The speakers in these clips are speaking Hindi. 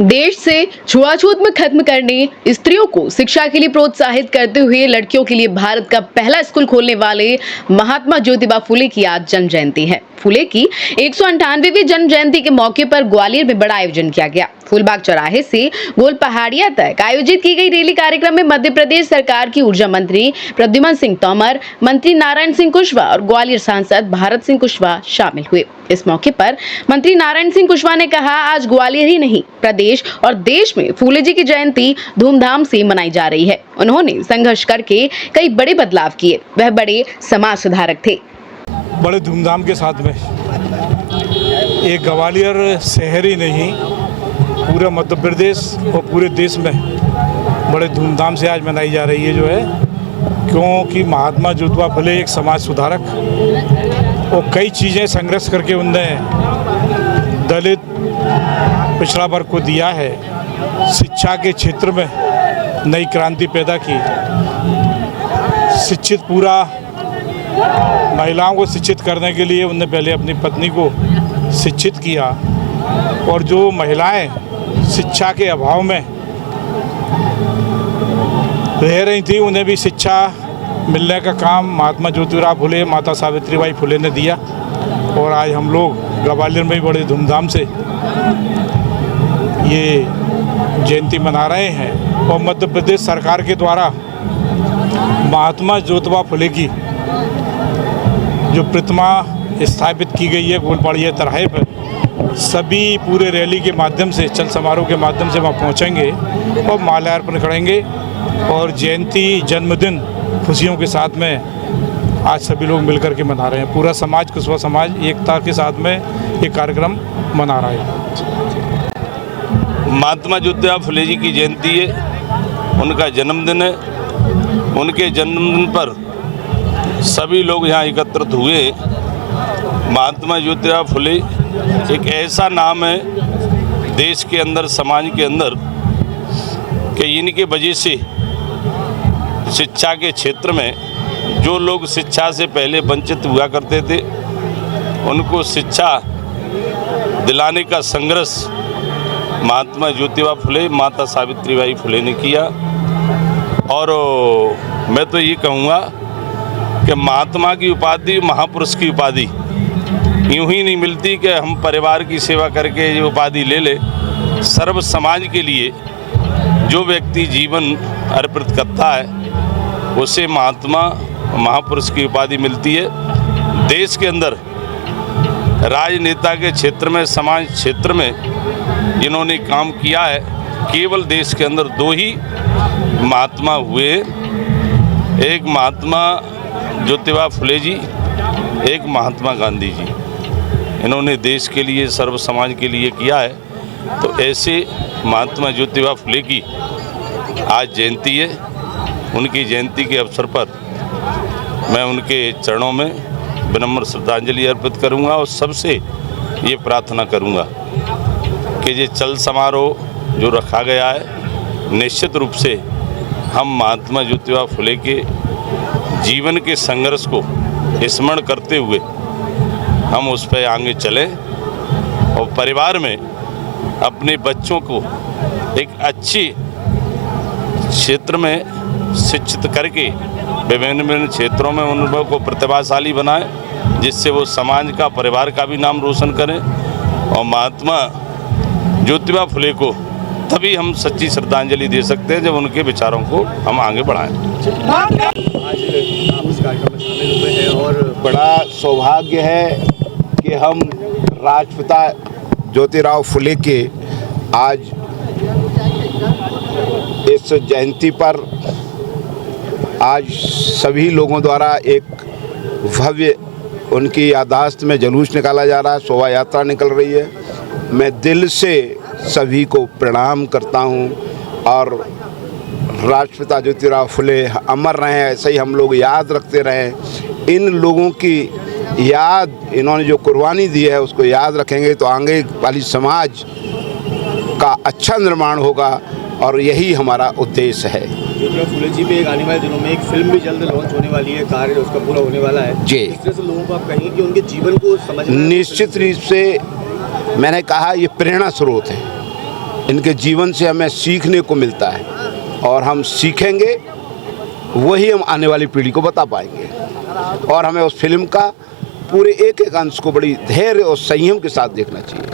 देश से छुआछूत में खत्म करने, स्त्रियों को शिक्षा के लिए प्रोत्साहित करते हुए लड़कियों के लिए भारत का पहला स्कूल खोलने वाले महात्मा ज्योतिबा फुले की आज जन्म जयंती है। फुले की 198वीं जन्म जयंती के मौके पर ग्वालियर में बड़ा आयोजन किया गया। फूलबाग चौराहे से गोल पहाड़िया तक आयोजित की गई रैली कार्यक्रम में मध्य प्रदेश सरकार की ऊर्जा मंत्री प्रद्युमन सिंह तोमर, मंत्री नारायण सिंह कुशवाहा और ग्वालियर सांसद भारत सिंह कुशवाहा शामिल हुए। इस मौके पर मंत्री नारायण सिंह कुशवाहा ने कहा, आज ग्वालियर ही नहीं प्रदेश और देश में फूले जी की जयंती धूमधाम से मनाई जा रही है। उन्होंने संघर्ष करके कई बड़े बदलाव किए, वह बड़े समाज सुधारक थे। बड़े धूमधाम के साथ में एक ग्वालियर शहर ही नहीं, पूरा मध्य प्रदेश और पूरे देश में बड़े धूमधाम से आज मनाई जा रही है जो है, क्योंकि महात्मा ज्योतिबा फुले एक समाज सुधारक और कई चीज़ें संघर्ष करके उनने दलित पिछड़ा वर्ग को दिया है। शिक्षा के क्षेत्र में नई क्रांति पैदा की, शिक्षित पूरा महिलाओं को शिक्षित करने के लिए उन्होंने पहले अपनी पत्नी को शिक्षित किया और जो महिलाएं शिक्षा के अभाव में रह रही थी उन्हें भी शिक्षा मिलने का काम महात्मा ज्योतिबा फुले, माता सावित्रीबाई फुले ने दिया। और आज हम लोग ग्वालियर में बड़े धूमधाम से ये जयंती मना रहे हैं और मध्य प्रदेश सरकार के द्वारा महात्मा ज्योतिबा फुले की जो प्रतिमा स्थापित की गई है गोलपाड़िया चौराहे पर, सभी पूरे रैली के माध्यम से, चल समारोह के माध्यम से वहाँ पहुँचेंगे और माल्यार्पण करेंगे और जयंती जन्मदिन खुशियों के साथ में आज सभी लोग मिलकर के मना रहे हैं। पूरा समाज, कुशवाहा समाज एकता के साथ में ये कार्यक्रम मना रहा है। महात्मा ज्योतिबा फुले जी की जयंती है, उनका जन्मदिन है। उनके जन्मदिन पर सभी लोग यहाँ एकत्रित हुए। महात्मा ज्योतिबा फुले एक ऐसा नाम है देश के अंदर, समाज के अंदर, कि इनके वजह से शिक्षा के क्षेत्र में जो लोग शिक्षा से पहले वंचित हुआ करते थे उनको शिक्षा दिलाने का संघर्ष महात्मा ज्योतिबा फुले, माता सावित्रीबाई फुले ने किया। और मैं तो ये कहूँगा कि महात्मा की उपाधि, महापुरुष की उपाधि यूँ ही नहीं मिलती कि हम परिवार की सेवा करके ये उपाधि ले ले। सर्व समाज के लिए जो व्यक्ति जीवन अर्पित करता है उसे महात्मा महापुरुष की उपाधि मिलती है। देश के अंदर राजनेता के क्षेत्र में, समाज क्षेत्र में जिन्होंने काम किया है, केवल देश के अंदर दो ही महात्मा हुए। एक महात्मा ज्योतिबा फुले जी, एक महात्मा गांधी जी। इन्होंने देश के लिए, सर्व समाज के लिए किया है। तो ऐसे महात्मा ज्योतिबा फुले की आज जयंती है। उनकी जयंती के अवसर पर मैं उनके चरणों में विनम्र श्रद्धांजलि अर्पित करूंगा और सबसे ये प्रार्थना करूंगा कि ये चल समारोह जो रखा गया है, निश्चित रूप से हम महात्मा ज्योतिबा फुले के जीवन के संघर्ष को स्मरण करते हुए हम उस पर आगे चलें और परिवार में अपने बच्चों को एक अच्छी क्षेत्र में शिक्षित करके विभिन्न क्षेत्रों में उन लोगों को प्रतिभाशाली बनाएं, जिससे वो समाज का, परिवार का भी नाम रोशन करें। और महात्मा ज्योतिबा फुले को तभी हम सच्ची श्रद्धांजलि दे सकते हैं जब उनके विचारों को हम आगे बढ़ाएं। आज उस कार्यक्रम में शामिल हुए हैं और बड़ा सौभाग्य है कि हम राष्ट्रपिता ज्योतिराव फुले के आज इस जयंती पर आज सभी लोगों द्वारा एक भव्य उनकी याददाश्त में जुलूस निकाला जा रहा है, शोभा यात्रा निकल रही है। मैं दिल से सभी को प्रणाम करता हूं और राष्ट्रपिता ज्योतिराव फुले अमर रहें, ऐसे ही हम लोग याद रखते रहें। इन लोगों की याद, इन्होंने जो कुर्बानी दी है उसको याद रखेंगे तो आगे वाली समाज का अच्छा निर्माण होगा और यही हमारा उद्देश्य है। ज्योतिराव फुले जी पे आने वाले दिनों में एक फिल्म भी जल्द लॉन्च होने वाली है, कार्य उसका पूरा होने वाला है जी। इस तरह से लोगों को आप कहेंगे कि उनके जीवन को समझना, निश्चित रूप से मैंने कहा ये प्रेरणा स्रोत है। इनके जीवन से हमें सीखने को मिलता है और हम सीखेंगे, वही हम आने वाली पीढ़ी को बता पाएंगे। और हमें उस फिल्म का पूरे एक एक अंश को बड़ी धैर्य और संयम के साथ देखना चाहिए।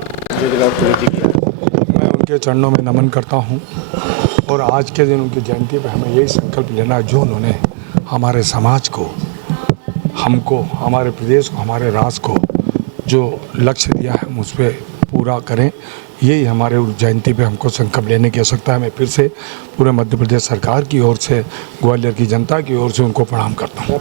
मैं उनके चरणों में नमन करता हूं और आज के दिन उनकी जयंती पर हमें यही संकल्प लेना है, जो उन्होंने हमारे समाज को, हमको, हमारे प्रदेश को, हमारे राष्ट्र को जो लक्ष्य दिया है हम उस पर पूरा करें। यही हमारे जयंती पे हमको संकल्प लेने की आवश्यकता है। मैं फिर से पूरे मध्य प्रदेश सरकार की ओर से, ग्वालियर की जनता की ओर से उनको प्रणाम करता हूँ।